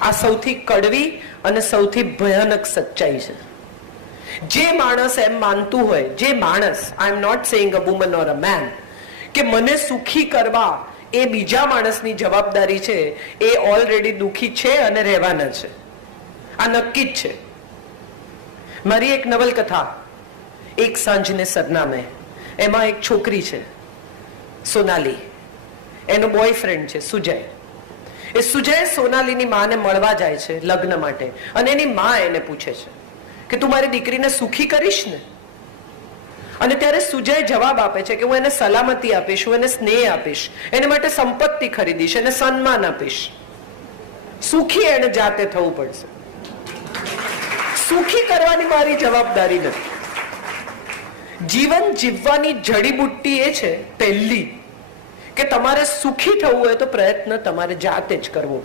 આ સૌથી કડવી અને સૌથી ભયાનક સચ્ચાઈ છે. જે માણસ એમ માનતું હોય, જે માણસ, I am not saying a woman or a man, કે મને સુખી કરવા એ બીજા માણસની જવાબદારી છે, એ ઓલરેડી દુખી છે અને રહેવાના છે. આ નક્કી જ છે. મારી એક નવલકથા એક સાંજને સરનામે, એમાં એક છોકરી છે સોનાલી, એનો બોયફ્રેન્ડ છે સુજય. એ સુજય સોનાલીની માને મળવા જાય છે લગ્ન માટે, અને એની માં એને પૂછે છે કે તું મારી દીકરીને સુખી કરીશ ને? અને ત્યારે સુજય જવાબ આપે છે કે હું એને સલામતી આપીશ, હું એને સ્નેહ આપીશ, એને માટે સંપત્તિ ખરીદીશ, એને સન્માન આપીશ. સુખી એને જાતે થવું પડશે. સુખી કરવાની મારી જવાબદારી નથી. જીવન જીવવાની જડીબુટ્ટી એ છે પહેલી, કે તમારે સુખી થવું હોય તો પ્રયત્ન તમારે જાતે જ કરવો.